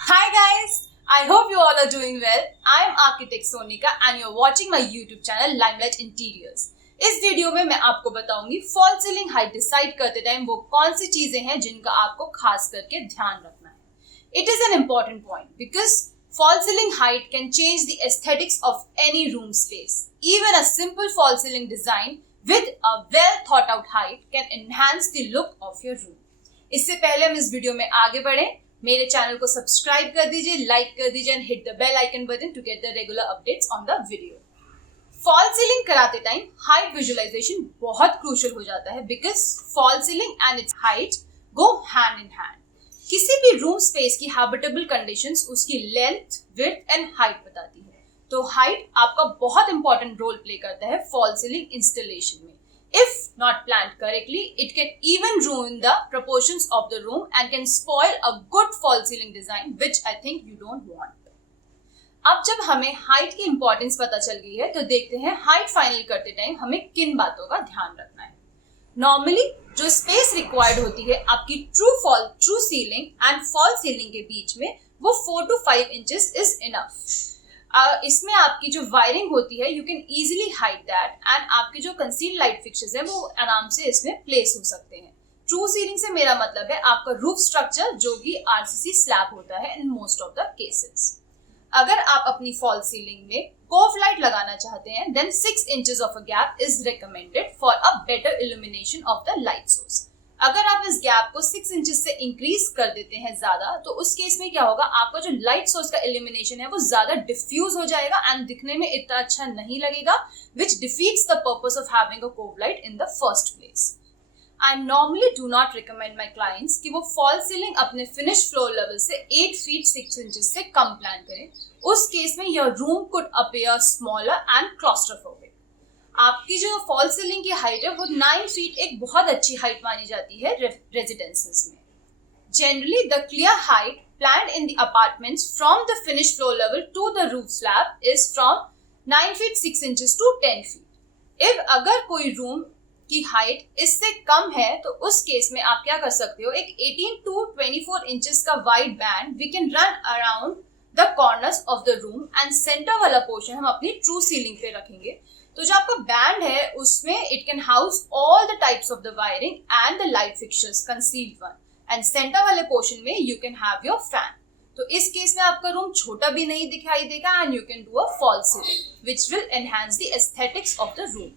Hi guys, I hope you all are doing well. I am Architect Sonika and you are watching my YouTube channel Limelight Interiors. इस video में मैं आपको बताऊंगी fall ceiling height decide करते time वो कौन सी चीजें हैं जिनका आपको खास करके ध्यान रखना है. It is an important point because fall ceiling height can change the aesthetics of any room space. Even a simple fall ceiling design with a well thought out height can enhance the look of your room. इससे पहले हम इस video में आगे बढ़े, मेरे channel को subscribe कर दीजिए, लाइक कर दीजिए and hit the bell icon button to get the regular updates on the video. Fall ceiling कराते टाइम हाइट विजुअलाइजेशन बहुत क्रूशियल हो जाता है because fall ceiling and its height go hand in hand. किसी भी room space की habitable conditions उसकी length, width and height बताती है. तो हाइट आपका बहुत इंपॉर्टेंट रोल प्ले करता है फॉल सीलिंग इंस्टॉलेशन में. If not planned correctly, it can even ruin the proportions of the room and can spoil a good fall ceiling design, which I think you don't want. अब जब हमें height की importance पता चल गई है तो देखते हैं हाइट फाइनल करते टाइम हमें किन बातों का ध्यान रखना है. नॉर्मली जो स्पेस रिक्वायर्ड होती है आपकी true ceiling and fall ceiling के बीच में वो 4 to 5 इंचेस इज इनफ. इसमें आपकी जो वायरिंग होती है you can easily hide that and आपके जो कंसील लाइट फिक्सर्स हैं वो आराम से इसमें प्लेस हो सकते हैं. ट्रू सीलिंग से मेरा मतलब है आपका रूफ स्ट्रक्चर जो कि आरसीसी स्लैब होता है in most of the cases. अगर आप अपनी फॉल सीलिंग में कोव लाइट लगाना चाहते हैं then 6 inches of a gap is recommended for a better illumination of the light source. अगर आप इस गैप को 6 इंचेस से इंक्रीज कर देते हैं ज्यादा तो उस केस में क्या होगा, आपका जो लाइट सोर्स का इल्यूमिनेशन है वो ज्यादा डिफ्यूज हो जाएगा एंड दिखने में इतना अच्छा नहीं लगेगा, which defeats the purpose of having a cove light in the first place. I normally do not recommend my clients कि वो फॉल सीलिंग अपने फिनिश फ्लोर लेवल से 8 feet 6 inches से कम प्लान करें. उस केस में your room could appear smaller and claustrophobic. आपकी जो फॉल सीलिंग की हाइट है वो 9 फीट एक बहुत अच्छी हाइट मानी जाती है रेजिडेंसेस में. Generally the clear height planned in the apartments from the finished floor level to the roof slab is from 9 feet 6 inches to 10 feet. If अगर कोई रूम की हाइट इससे कम है तो उस केस में आप क्या कर सकते हो, एक 18 to 24 इंचेस का wide band we can run around the corners of the room and centre वाला पोर्शन हम अपनी ट्रू सीलिंग पे रखेंगे. तो जो आपका बैंड है उसमें it can house all the types of the wiring and the light fixtures concealed one and centre वाले पोर्शन में you can have your fan. तो इस केस में आपका रूम छोटा भी नहीं दिखाई देगा and you can do a fall ceiling which will enhance the aesthetics of the room.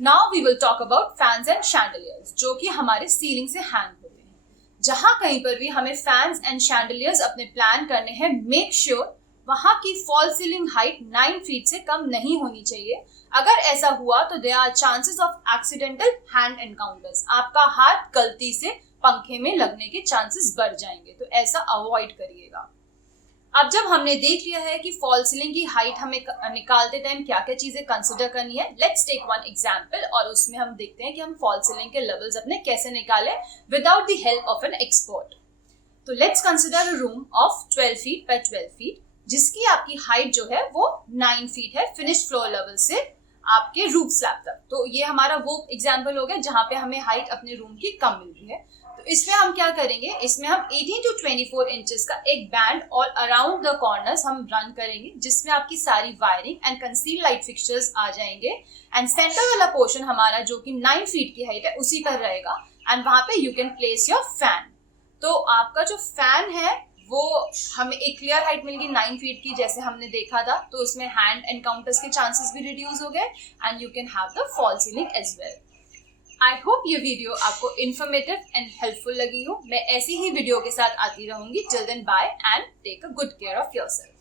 Now we will talk about fans and chandeliers जो कि हमारे सीलिंग से हैंग होते हैं. जहां कहीं पर भी हमें फैंस एंड शैंडलियर्स अपने प्लान करने हैं मेक श्योर वहां की फॉल सीलिंग हाइट 9 फीट से कम नहीं होनी चाहिए. अगर ऐसा हुआ तो there are chances of accidental hand encounters. आपका हाथ गलती से पंखे में लगने के चांसेस बढ़ जाएंगे, तो ऐसा अवॉइड करिएगा. अब जब हमने देख लिया है कि फॉल सीलिंग की हाइट हमें निकालते टाइम क्या क्या चीजें कंसिडर करनी है, लेट्स टेक वन एग्जांपल और उसमें हम देखते हैं कि हम फॉल सीलिंग के लेवल्स अपने कैसे निकालें without the help of an expert. तो let's consider a room of 12 feet by 12 feet जिसकी आपकी हाइट जो है वो 9 फीट है फिनिश फ्लोर लेवल से आपके रूफ स्लैब तक. तो ये हमारा वो एग्जांपल हो गया जहां पे हमें हाइट अपने रूम की कम मिल रही है. तो इसमें हम क्या करेंगे, इसमें हम 18 to 24 इंचेस का एक बैंड और अराउंड द कॉर्नर्स हम रन करेंगे जिसमें आपकी सारी wiring and conceal light fixtures आ जाएंगे एंड सेंटर वाला पोर्शन हमारा जो कि 9 फीट की हाइट है उसी पर रहेगा एंड वहां पे you can place your fan. तो आपका जो फैन है वो हमें एक क्लियर हाइट मिल गई 9 फीट की जैसे हमने देखा था, तो उसमें हैंड एनकाउंटर्स के चांसेस भी रिड्यूस हो गए and you can have the fall ceiling as well. I hope ये वीडियो आपको इन्फॉर्मेटिव एंड हेल्पफुल लगी हो. मैं ऐसी ही वीडियो के साथ आती रहूंगी. Till then bye and take a good care of yourself.